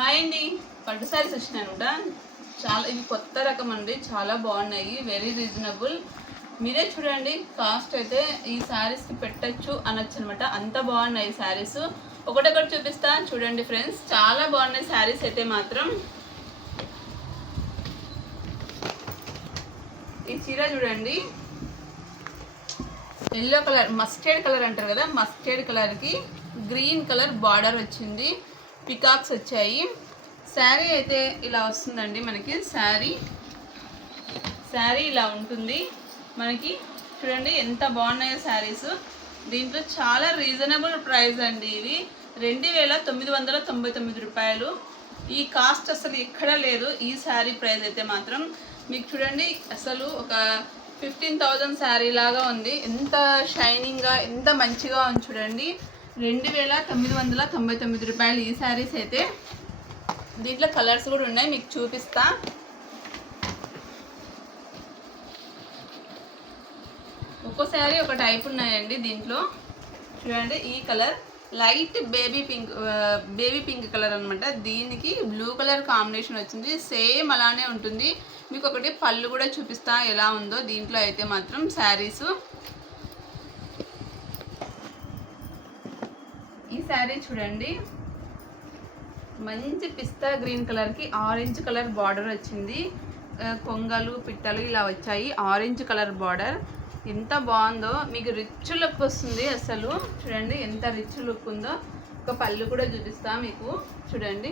Hi అండి. పట్టు శారీస్ వచ్చినాయి చాలా ఇవి కొత్త రకం అండి. చాలా బాగున్నాయి. వెరీ రీజనబుల్ మీరే చూడండి. కాస్ట్ అయితే ఈ శారీస్కి పెట్టచ్చు అనొచ్చు అనమాట అంత బాగున్నాయి ఈ శారీస్. ఒకటొకటి చూపిస్తా. చూడండి ఫ్రెండ్స్. చాలా బాగున్నాయి శారీస్ అయితే మాత్రం. ఈ చీర చూడండి. ఎల్లో కలర్ మస్టర్డ్ కలర్ అంటారు కదా మస్టర్డ్ కలర్కి గ్రీన్ కలర్ బార్డర్ వచ్చింది. పికాక్స్ వచ్చాయి. శారీ అయితే ఇలా వస్తుందండి మనకి. శారీ. శారీ ఇలా ఉంటుంది. మనకి చూడండి ఎంత బాగున్నాయో శారీస్. దీంట్లో చాలా రీజనబుల్ ప్రైస్ అండి ఇవి. రెండు వేల తొమ్మిది వందల తొంభై తొమ్మిది రూపాయలు. ఈ కాస్ట్ అసలు ఎక్కడా లేదు. ఈ శారీ ప్రైస్ అయితే మాత్రం. మీకు చూడండి అసలు ఒక ఫిఫ్టీన్ థౌజండ్ శారీ లాగా ఉంది. ఎంత షైనింగ్గా ఎంత మంచిగా ఉంది చూడండి. రెండు వేల తొమ్మిది వందల తొంభై తొమ్మిది రూపాయలు ఈ శారీస్ అయితే. దీంట్లో కలర్స్ కూడా ఉన్నాయి మీకు చూపిస్తా. ఒక్కో శారీ ఒక టైప్ ఉన్నాయండి దీంట్లో. చూడండి ఈ colour light baby pink baby pink colour అనమాట దీనికి బ్లూ కలర్ కాంబినేషన్ వచ్చింది సేమ్ అలానే ఉంటుంది. మీకు ఒకటి పళ్ళు కూడా చూపిస్తా ఎలా ఉందో దీంట్లో అయితే మాత్రం శారీస్. ఈ శారీ చూడండి. మంచి పిస్తా గ్రీన్ కలర్కి ఆరెంజ్ కలర్ బార్డర్ వచ్చింది. కొంగలు పిట్టలు ఇలా వచ్చాయి. Orange colour border. ఎంత బాగుందో మీకు రిచ్ లుక్ వస్తుంది అసలు. చూడండి ఎంత రిచ్ లుక్ ఉందో. ఒక పళ్ళు కూడా చూపిస్తా మీకు. చూడండి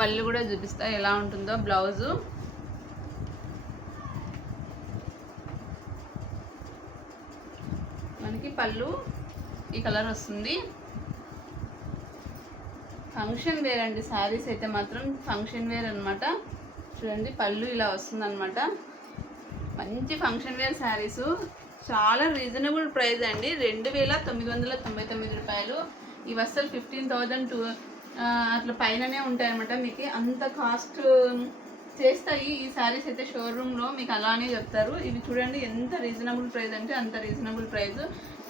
పళ్ళు కూడా చూపిస్తా ఎలా ఉంటుందో బ్లౌజు. మనకి పళ్ళు ఈ కలర్ వస్తుంది. ఫంక్షన్ వేర్ అండి శారీస్ అయితే మాత్రం ఫంక్షన్ వేర్ అనమాట చూడండి పళ్ళు ఇలా వస్తుందన్నమాట. మంచి ఫంక్షన్ వేర్ శారీస్ చాలా రీజనబుల్ ప్రైస్ అండి. రెండు వేల తొమ్మిది వందల తొంభై తొమ్మిది రూపాయలు. ఇవి అసలు ఫిఫ్టీన్ థౌజండ్ టూ అట్లా పైననే ఉంటాయన్నమాట మీకు. అంత కాస్ట్ చేస్తాయి. ఈ శారీస్ అయితే షోరూంలో మీకు అలానే చెప్తారు. ఇవి చూడండి ఎంత రీజనబుల్ ప్రైస్ అంటే అంత రీజనబుల్ ప్రైస్.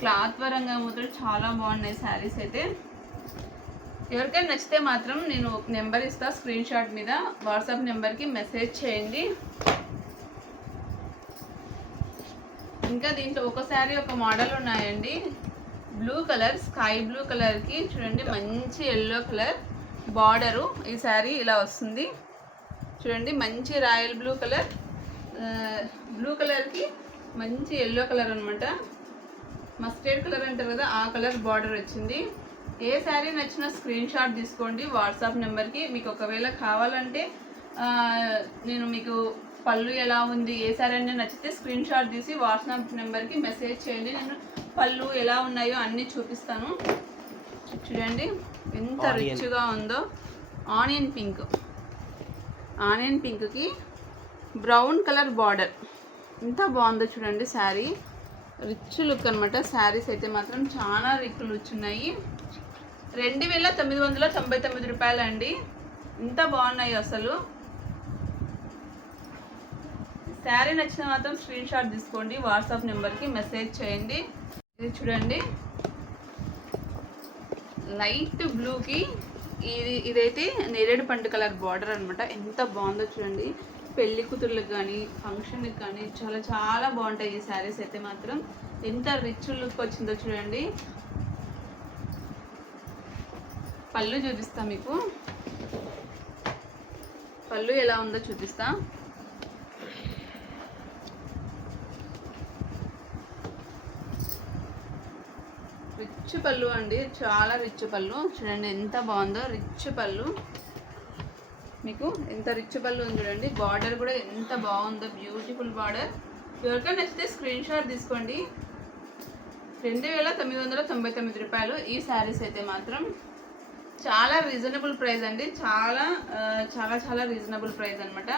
క్లాత్ పరంగా మాత్రం చాలా బాగున్నాయి శారీస్ అయితే. ఎవరికైనా నచ్చితే మాత్రం నేను ఒక నెంబర్ ఇస్తా స్క్రీన్ షాట్ మీద. వాట్సాప్ నెంబర్కి మెసేజ్ చేయండి. ఇంకా దీంట్లో ఒక శారీ ఒక మోడల్ ఉన్నాయండి. బ్లూ కలర్ స్కై బ్లూ కలర్కి చూడండి మంచి ఎల్లో కలర్ బార్డరు. ఈ శారీ ఇలా వస్తుంది. చూడండి మంచి రాయల్ బ్లూ కలర్. బ్లూ కలర్కి మంచి ఎల్లో కలర్ అనమాట మస్టర్డ్ కలర్ అంటారు కదా ఆ కలర్ బార్డర్ వచ్చింది. ఏ శారీ నచ్చినా స్క్రీన్ షాట్ తీసుకోండి వాట్సాప్ నెంబర్కి మీకు ఒకవేళ కావాలంటే నేను మీకు పళ్ళు ఎలా ఉంది ఏ శారీ అయినా నచ్చితే స్క్రీన్ షాట్ తీసి వాట్సాప్ నెంబర్కి మెసేజ్ చేయండి. నేను పళ్ళు ఎలా ఉన్నాయో అన్నీ చూపిస్తాను. చూడండి ఎంత రిచ్గా ఉందో. ఆనియన్ పింక్ ఆనియన్ పింక్కి బ్రౌన్ కలర్ బార్డర్ ఎంత బాగుందో చూడండి శారీ. రిచ్ లుక్ అనమాట శారీస్ అయితే మాత్రం చాలా రిచ్ ఉన్నాయి. రెండు వేల తొమ్మిది వందల తొంభై తొమ్మిది రూపాయలు అండి ఇంత బాగున్నాయి అసలు. శారీ నచ్చిన మాత్రం స్క్రీన్ షాట్ తీసుకోండి వాట్సాప్ నెంబర్కి మెసేజ్ చేయండి. ఇది చూడండి. లైట్ బ్లూకి ఇది ఇదైతే నేరేడు పండు కలర్ బార్డర్ అనమాట ఎంత బాగుందో చూడండి. పెళ్ళి కూతుర్లకు కానీ ఫంక్షన్కి కానీ చాలా చాలా బాగుంటాయి ఈ శారీస్ అయితే మాత్రం. ఎంత రిచ్ లుక్ వచ్చిందో చూడండి. పళ్ళు చూపిస్తా మీకు. పళ్ళు ఎలా ఉందో చూపిస్తా. రిచ్ పళ్ళు అండి చాలా రిచ్ పళ్ళు. చూడండి ఎంత బాగుందో రిచ్ పళ్ళు. మీకు ఎంత రిచ్ పళ్ళు ఉంది చూడండి. బార్డర్ కూడా ఎంత బాగుందో బ్యూటిఫుల్ బార్డర్. ఎవరికైనా నచ్చితే స్క్రీన్ షాట్ తీసుకోండి. రెండు వేల తొమ్మిది వందల తొంభై తొమ్మిది రూపాయలు ఈ శారీస్ అయితే మాత్రం. చాలా రీజనబుల్ ప్రైస్ అండి. చాలా చాలా చాలా రీజనబుల్ ప్రైస్ అనమాట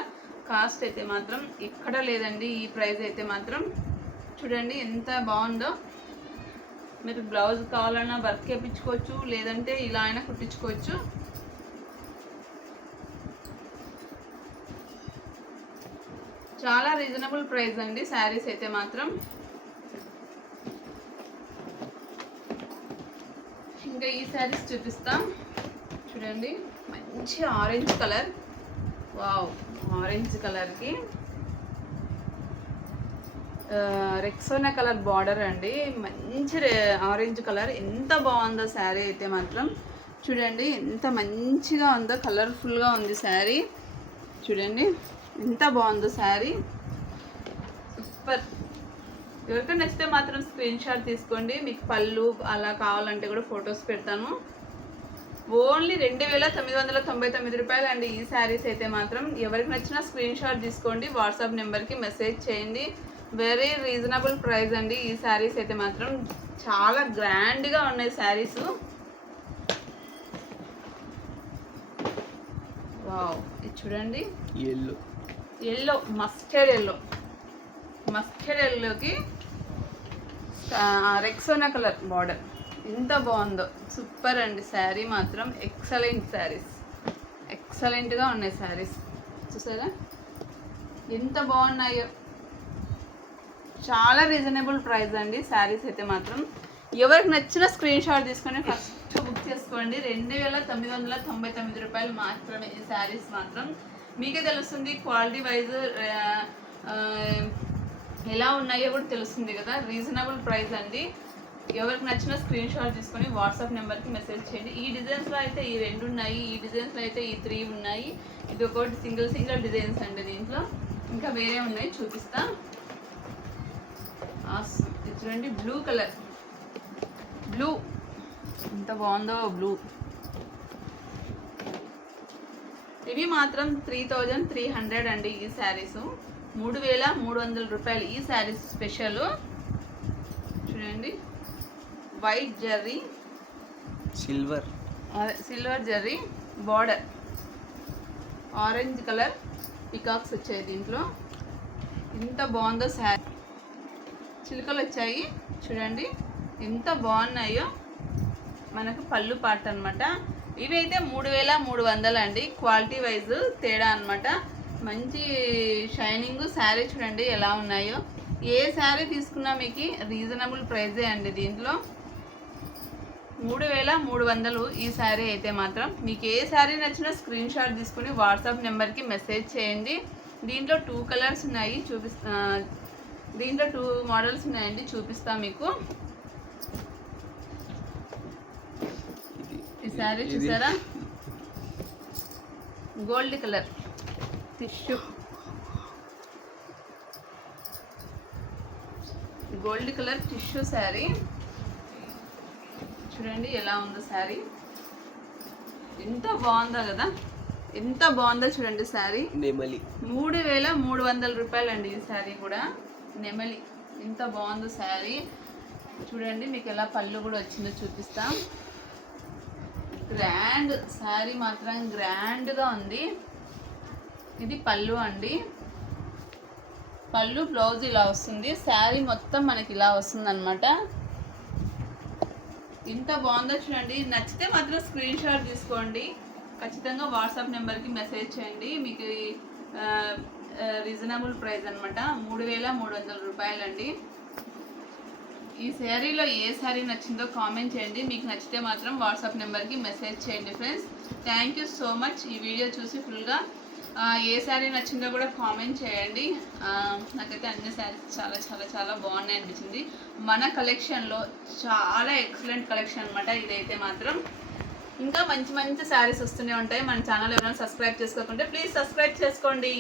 కాస్ట్ అయితే మాత్రం ఎక్కడ లేదండి ఈ ప్రైస్ అయితే మాత్రం. చూడండి ఎంత బాగుందో. మీరు బ్లౌజ్ కావాలన్నా వర్క్ వేయించుకోవచ్చు లేదంటే ఇలా అయినా కుట్టించుకోవచ్చు. చాలా రీజనబుల్ ప్రైస్ అండి శారీస్ అయితే మాత్రం. ఇంకా ఈ శారీస్ చూపిస్తాం. చూడండి మంచి మంచి ఆరెంజ్ కలర్ వావ్ ఆరెంజ్ కలర్కి రెక్సోనా కలర్ బార్డర్ అండి. మంచి ఆరెంజ్ కలర్ ఎంత బాగుందో శారీ అయితే మాత్రం. చూడండి ఎంత మంచిగా ఉందో కలర్ఫుల్గా ఉంది శారీ చూడండి ఎంత బాగుందో శారీ సూపర్ ఎవరికైనా నచ్చితే మాత్రం స్క్రీన్ షాట్ తీసుకోండి. మీకు పళ్ళు అలా కావాలంటే కూడా ఫొటోస్ పెడతాను. ఓన్లీ రెండు వేల తొమ్మిది వందల తొంభై తొమ్మిది రూపాయలు అండి. ఈ శారీస్ అయితే మాత్రం ఎవరికి నచ్చినా స్క్రీన్ షాట్ తీసుకోండి. వాట్సాప్ నెంబర్కి మెసేజ్ చేయండి. వెరీ రీజనబుల్ ప్రైస్ అండి. ఈ శారీస్ అయితే మాత్రం చాలా గ్రాండ్గా ఉన్నాయి శారీస్ వావ్ ఇది చూడండి. Yellow yellow mustard yellow mustard ఎల్లోకి రెక్సోనా కలర్ బార్డర్. ఎంత బాగుందో. సూపర్ అండి. శారీ మాత్రం ఎక్సలెంట్ శారీస్. ఎక్సలెంట్గా ఉన్నాయి శారీస్. చూసారా? ఎంత బాగున్నాయో. చాలా రీజనబుల్ ప్రైస్ అండి శారీస్ అయితే మాత్రం. ఎవరికి నచ్చిన స్క్రీన్ షాట్ తీసుకొని ఫస్ట్ బుక్ చేసుకోండి. రెండు వేల తొమ్మిది వందల తొంభై తొమ్మిది రూపాయలు మాత్రమే ఈ శారీస్ మాత్రం. మీకే తెలుస్తుంది క్వాలిటీ వైజ్ ఎలా ఉన్నాయో కూడా తెలుస్తుంది కదా. రీజనబుల్ ప్రైస్ అండి. ఎవరికి నచ్చిన స్క్రీన్ షాట్ తీసుకొని వాట్సాప్ నెంబర్కి మెసేజ్ చేయండి. ఈ డిజైన్స్లో అయితే ఈ రెండు ఉన్నాయి ఈ డిజైన్స్లో అయితే ఈ త్రీ ఉన్నాయి. ఇది ఒకటి సింగిల్ సింగిల్ డిజైన్స్ అండి దీంట్లో. ఇంకా వేరే ఉన్నాయి చూపిస్తా. ఇది చూడండి బ్లూ కలర్ బ్లూ ఎంత బాగుందో బ్లూ ఇవి మాత్రం త్రీ థౌజండ్ త్రీ హండ్రెడ్ అండి ఈ శారీస్ మూడు వేల మూడు వందల రూపాయలు. ఈ శారీస్ స్పెషల్. చూడండి. White zari silver silver zari border orange colour peacocks వచ్చాయి దీంట్లో. ఎంత బాగుందో శారీ. చిలుకలు వచ్చాయి. చూడండి. ఎంత బాగున్నాయో. మనకు పళ్ళు పాట అనమాట ఇవి అయితే మూడు వేల మూడు వందలు అండి క్వాలిటీ వైజ్ తేడా అనమాట మంచి షైనింగ్ శారీ చూడండి ఎలా ఉన్నాయో. ఏ శారీ తీసుకున్నా మీకు రీజనబుల్ ప్రైజే అండి దీంట్లో. మూడు వేల మూడు వందలు ఈ శారీ అయితే మాత్రం. మీకు ఏ శారీ నచ్చినా స్క్రీన్ షాట్ తీసుకుని వాట్సాప్ నెంబర్కి మెసేజ్ చేయండి. దీంట్లో టూ కలర్స్ ఉన్నాయి చూపిస్తా దీంట్లో టూ మోడల్స్ ఉన్నాయండి చూపిస్తా మీకు. ఈ శారీ చూసారా? Gold colour. Tissue gold colour tissue sari చూడండి ఎలా ఉందో శారీ ఎంత బాగుందో కదా. ఎంత బాగుందో చూడండి శారీ నెమలి. మూడు వేల మూడు వందల రూపాయలండి ఈ శారీ కూడా. నెమలి. ఎంత బాగుందో శారీ చూడండి మీకు ఎలా పళ్ళు కూడా వచ్చిందో చూపిస్తాం. గ్రాండ్ శారీ మాత్రం గ్రాండ్గా ఉంది. ఇది పళ్ళు అండి. పళ్ళు బ్లౌజ్ ఇలా వస్తుంది. శారీ మొత్తం మనకి ఇలా వస్తుంది అనమాట ఇంత బాగుందో చూడండి. నచ్చితే మాత్రం స్క్రీన్ షాట్ తీసుకోండి. ఖచ్చితంగా వాట్సాప్ నెంబర్కి మెసేజ్ చేయండి. మీకు రీజనబుల్ ప్రైస్ అనమాట మూడు వేల మూడు వందల రూపాయలండి. ఈ శారీలో ఏ శారీ నచ్చిందో కామెంట్ చేయండి. మీకు నచ్చితే మాత్రం వాట్సాప్ నెంబర్కి మెసేజ్ చేయండి friends thank you so much ఈ వీడియో చూసి ఫుల్గా ఏ శారీ నచ్చిందో కూడా కామెంట్ చేయండి. నాకైతే అన్ని శారీస్ చాలా చాలా చాలా బాగున్నాయి అనిపించింది. మన కలెక్షన్లో చాలా ఎక్సలెంట్ కలెక్షన్ అనమాట ఇదైతే మాత్రం. ఇంకా మంచి మంచి శారీస్ వస్తూనే ఉంటాయి. మన ఛానల్ ఎవరైనా సబ్స్క్రైబ్ చేసుకోకుంటే ప్లీజ్ సబ్స్క్రైబ్ చేసుకోండి.